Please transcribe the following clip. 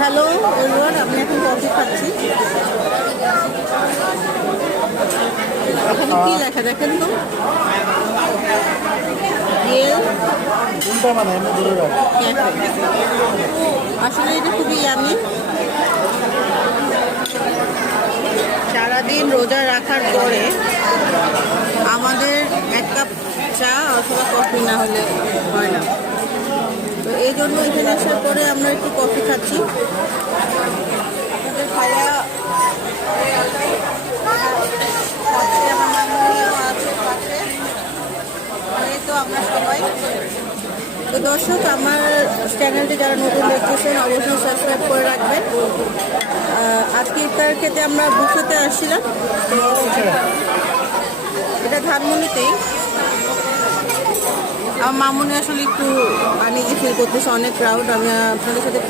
Hello everyone, আমি এখন coffee খাচ্ছি। এখানে কি লেখা দেখেন তো, আসলে এটা খুবই ইয়ামি। সারাদিন রোজা রাখার পরে আমাদের এক কাপ চা অথবা কফি না হলে হয় না। তো এই জন্য এখানে আসার পরে আমরা একটু কফি খাচ্ছি। আমাদের খাওয়া তো আমরা সবাই। তো দর্শক, আমার চ্যানেলটি যারা নতুন দেখতেছেন অবশ্যই সাবস্ক্রাইব করে রাখবেন। আজকে ইফতার খেতে আমরা বুফেতে আসছিলাম, এটা ধানমন্ডিতেই। আমার মামুনি আসলে একটু আনইজি ফিল করতেছে, অনেক ক্রাউড। আমি আপনাদের সাথে